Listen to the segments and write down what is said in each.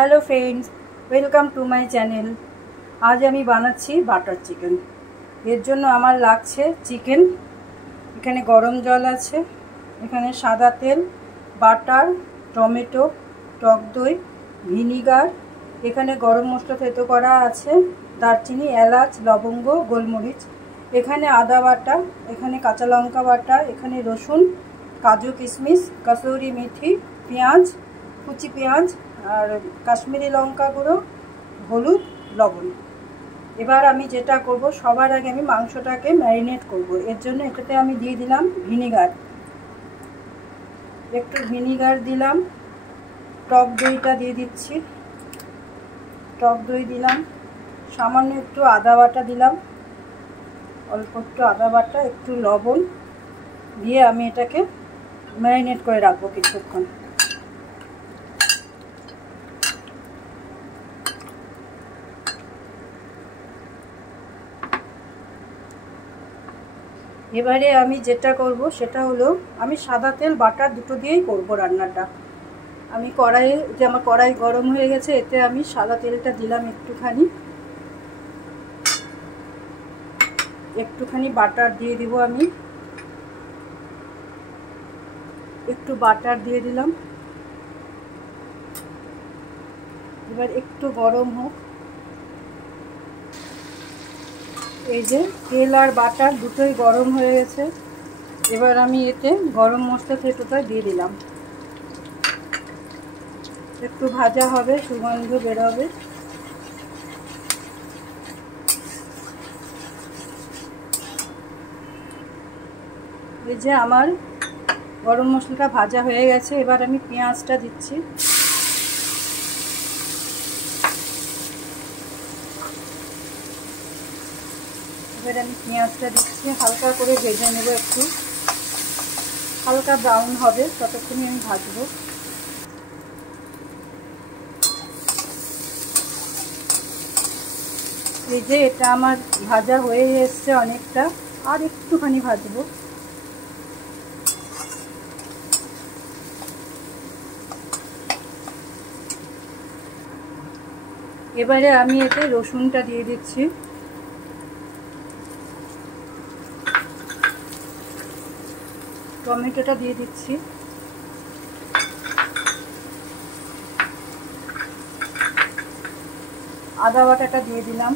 Hello friends, welcome to my channel. আজ আমি বানাচ্ছি বাটার চিকেন। এর জন্য আমার লাগছে চিকেন, এখানে গরম জল আছে, এখানে সাদা তেল, বাটার, টমেটো, টক দই, ভিনিগার, এখানে গরম মশলা থেতো করা আছে, দারচিনি, এলাচ, লবঙ্গ, গোলমরিচ, এখানে আদা বাটা, এখানে কাঁচা লঙ্কা বাটা, এখানে রসুন, কাজু কিশমিশ, কসুরি মেথি, পেঁয়াজ, কুচি পেঁয়াজ আর কাশ্মীরি লঙ্কা গুঁড়ো, হলুদ, লবণ। এবার আমি যেটা করব, সবার আগে আমি মাংসটাকে ম্যারিনেট করব। এর জন্য এটাতে আমি দিয়ে দিলাম ভিনিগার, একটু ভিনিগার দিলাম, টক দইটা দিয়ে দিচ্ছি, টক দই দিলাম, সামান্য একটু আদা বাটা দিলাম, অল্প একটু আদা বাটা, একটু লবণ দিয়ে আমি এটাকে ম্যারিনেট করে রাখবো কিছুক্ষণ। এবারে আমি যেটা করব সেটা হলো, আমি সাদা তেল বাটার দুটো দিয়েই করব রান্নাটা। আমি আমার কড়াই গরম হয়ে গেছে, এতে আমি সাদা তেলটা দিলাম একটুখানি বাটার দিয়ে দিব। আমি একটু বাটার দিয়ে দিলাম, এবার একটু গরম হোক। এই যে তেল আর বাটার দুটোই গরম হয়ে গেছে, এবার আমি এতে গরম মশলা থেতোটা দিয়ে দিলাম। একটু ভাজা হবে, সুগন্ধ বেরোবে। এই যে আমার গরম মশলাটা ভাজা হয়ে গেছে, এবার আমি পেঁয়াজটা দিচ্ছি। এবার আমি পেঁয়াজটা দিচ্ছি, হালকা করে ভেজে নেব, একটু হালকা ব্রাউন হবে ততক্ষণই আমি ভাজবো। এই যে এটা আমার ভাজা হয়ে এসছে অনেকটা, আর একটুখানি ভাজবো। এবারে আমি এতে রসুনটা দিয়ে দিচ্ছি, টমেটোটা দিয়ে দিচ্ছি, আদা বাটাটা দিয়ে দিলাম,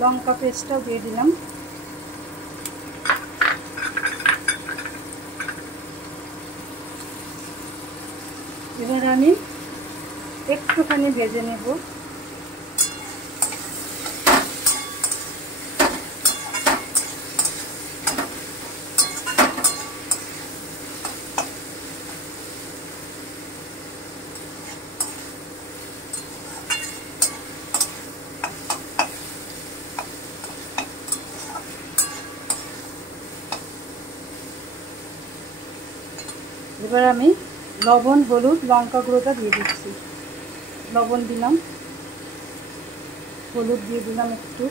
লঙ্কা পেস্টটাও দিয়ে দিলাম। এবার আমি একটুখানি ভেজে নেব। এবার আমি লবণ, হলুদ, লঙ্কা গুঁড়োটা দিয়ে দিচ্ছি। লবণ দিলাম, হলুদ দিয়ে দিলাম একটু,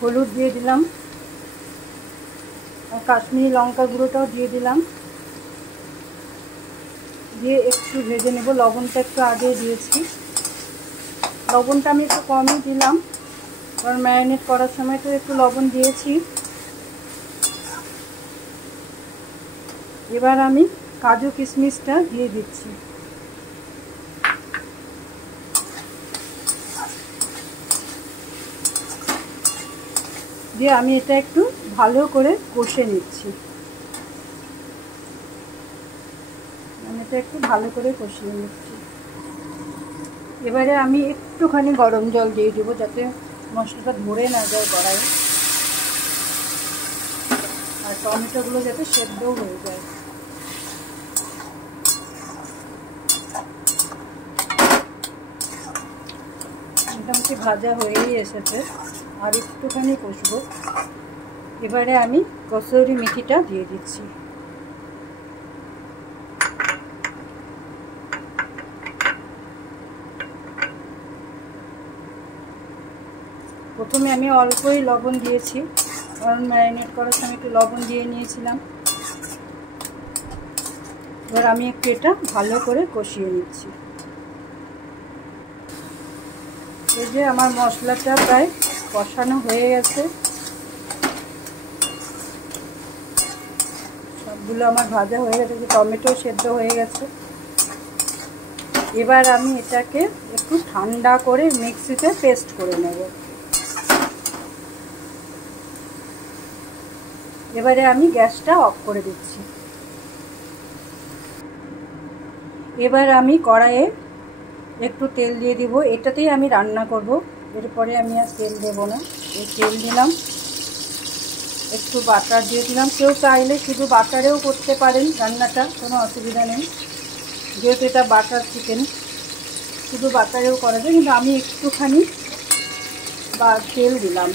হলুদ দিয়ে দিলাম, আর কাশ্মীরি লঙ্কা গুঁড়োটাও দিয়ে দিলাম, দিয়ে একটু ভেজে নেব। লবণটা একটু আগে দিয়েছি, লবণটা আমি একটু কমই দিলাম, কারণ ম্যারিনেট করার সময় তো একটু লবণ দিয়েছি। এবার আমি কাজু কিশমিশটা দিয়ে দিচ্ছি, দিয়ে আমি এটা একটু ভালো করে কষে নিচ্ছি। এবারে আমি একটুখানি গরম জল দিয়ে দেবো, যাতে মশলাটা ধরে না যায় কড়াইয়ে, আর টমেটোগুলো যাতে সেদ্ধও হয়ে যায়। মোটামুটি ভাজা হয়েই এসেছে, আর একটুখানি কষবো। এবারে আমি কসুরি মেথিটা দিয়ে দিচ্ছি। প্রথমে আমি অল্পই লবণ দিয়েছি, কারণ ম্যারিনেট করার সময় একটু লবণ দিয়ে নিয়েছিলাম। এবার আমি একটু এটা ভালো করে কষিয়ে নিচ্ছি। এই যে আমার মশলাটা প্রায় কষানো হয়ে গেছে, সবগুলো আমার ভাজা হয়ে গেছে, টমেটো সেদ্ধ হয়ে গেছে। এবার আমি এটাকে একটু ঠান্ডা করে মিক্সিতে পেস্ট করে নেব। এবারে আমি গ্যাসটা অফ করে দিচ্ছি। এবার আমি কড়াইয়ে একটু তেল দিয়ে দিব, এটাতেই আমি রান্না করব, এরপরে আমি আর তেল দেব না। এই তেল দিলাম, একটু বাটার দিয়ে দিলাম। কেউ চাইলে শুধু বাটারেও করতে পারেন রান্নাটা, কোনো অসুবিধা নেই, যেহেতু এটা বাটার চিকেন শুধু বাটারেও করা যায়, কিন্তু আমি একটুখানি তেল দিলাম।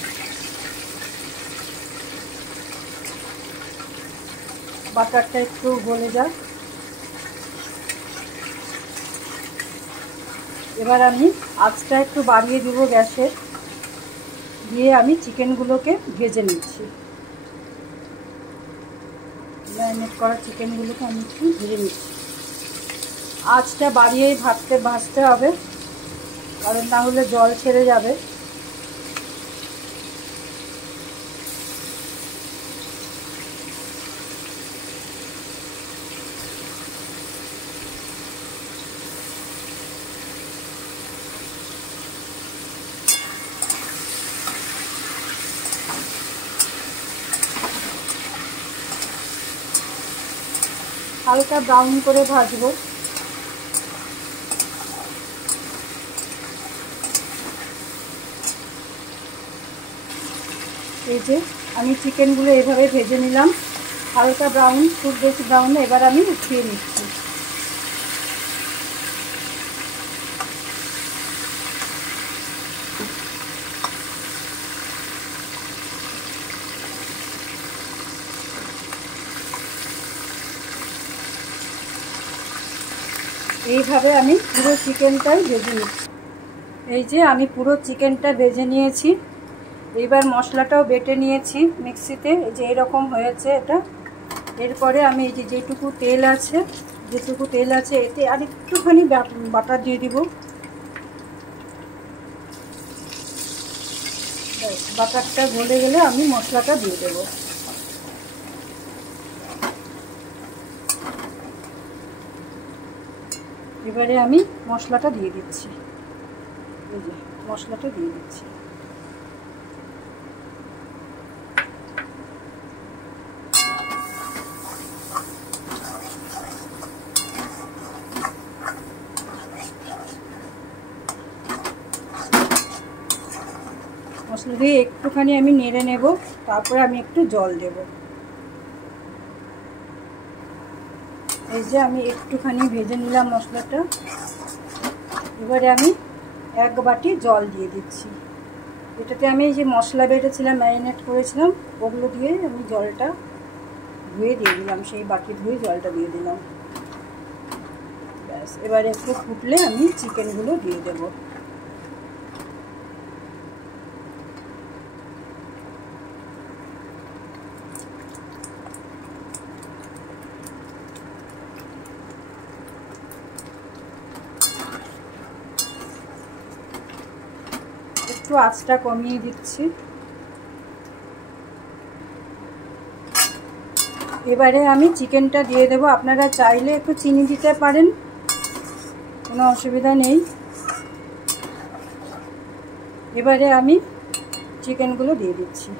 বাটারটা একটু গলে যাক। এবার আমি আঁচটা একটু বাড়িয়ে দিব গ্যাসের, দিয়ে আমি চিকেনগুলোকে ভেজে নিচ্ছি। ম্যারিনেট করা চিকেনগুলোকে আমি একটু ভেজে নিচ্ছি। আঁচটা বাড়িয়েই ভাজতে হবে, কারণ না হলে জল ছেড়ে যাবে। হালকা ব্রাউন করে ভাজবো। এই যে আমি চিকেনগুলো এভাবে ভেজে নিলাম, হালকা ব্রাউন, খুব বেশি ব্রাউন। এবার আমি উঠিয়ে নিচ্ছি। এইভাবে আমি পুরো চিকেনটাই ভেজে নিচ্ছি। এই যে আমি পুরো চিকেনটা ভেজে নিয়েছি। এইবার মশলাটাও বেটে নিয়েছি মিক্সিতে, এই যে এরকম হয়েছে এটা। এরপরে আমি এই যে যেটুকু তেল আছে এতে আর একটুখানি বাটার দিয়ে দিব। বাটারটা গলে গেলে আমি মশলাটা দিয়ে দেব। এবারে আমি মশলাটা দিয়ে দিচ্ছি। এই যে মশলাটা দিয়ে দিচ্ছি। মশলা দিয়ে একটুখানি আমি নেড়ে নেব, তারপরে আমি একটু জল দেব। এই যে আমি একটুখানি ভেজে নিলাম মশলাটা। এবারে আমি 1 বাটি জল দিয়ে দিচ্ছি। এটাতে আমি এই যে মশলা বেটেছিলাম, ম্যারিনেট করেছিলাম, ওগুলো দিয়ে আমি জলটা ধুয়ে দিয়ে দিলাম, সেই বাটি ধুয়ে জলটা দিয়ে দিলাম। ব্যাস, এবারে একটু ফুটলে আমি চিকেনগুলো দিয়ে দেবো। একটু আঁচটা কমিয়ে দিচ্ছি। এবারে আমি চিকেনটা দিয়ে দেবো। আপনারা চাইলে একটু চিনি দিতে পারেন, কোনো অসুবিধা নেই। এবারে আমি চিকেনগুলো দিয়ে দিচ্ছি।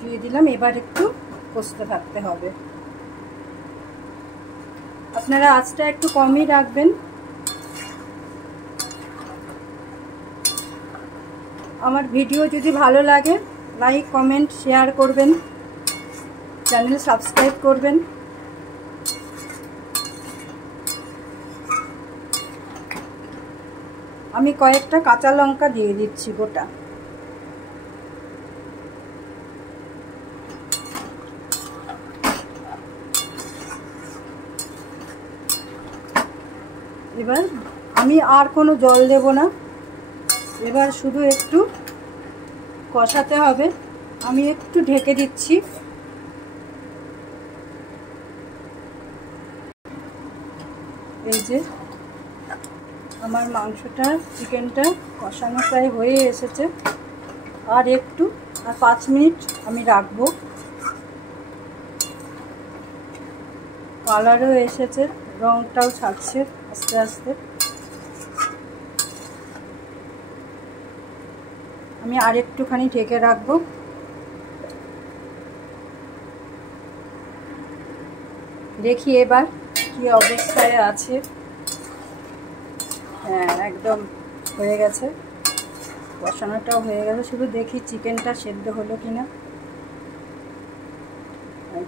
দিয়ে দিলাম। এবার একটু কষতে থাকতে হবে। আপনারা আঁচটা একটু কমই রাখবেন। আমার ভিডিও যদি ভালো লাগে লাইক, কমেন্ট, শেয়ার করবেন, চ্যানেল সাবস্ক্রাইব করবেন। আমি কয়েকটা কাঁচা লঙ্কা দিয়ে দিচ্ছি গোটা। এবার আমি আর কোনো জল দেব না, এবার শুধু একটু কষাতে হবে। আমি একটু ঢেকে দিচ্ছি। এই যে আমার মাংসটা, চিকেনটা কষানো প্রায় হয়ে এসেছে। আর 5 মিনিট আমি রাখবো। কালারও এসেছে, রংটাও ছাড়ছে আস্তে আস্তে। আমি আর একটুখানি ঢেকে রাখবো। দেখি এবার কি অবস্থায় আছে। হ্যাঁ, একদম হয়ে গেছে, কষানোটাও হয়ে গেছে। শুধু দেখি চিকেনটা সেদ্ধ হলো কিনা।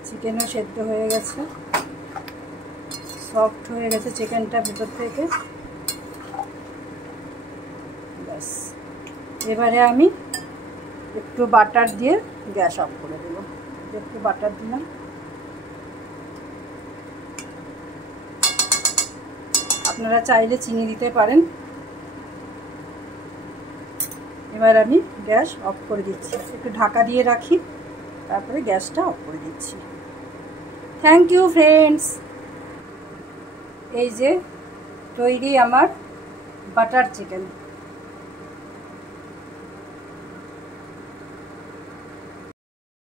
চিকেনও সেদ্ধ হয়ে গেছে, সফট হয়ে গেছে চিকেনটা ভেতর থেকে। ব্যাস, এবারে আমি একটু বাটার দিয়ে গ্যাস অফ করে দেবো। একটু বাটার দিলাম। আপনারা চাইলে চিনি দিতে পারেন। এবার আমি গ্যাস অফ করে দিচ্ছি। একটু ঢাকা দিয়ে রাখি, তারপরে গ্যাসটা অফ করে দিচ্ছি। Thank you friends. এই যে তৈরি আমার বাটার চিকেন।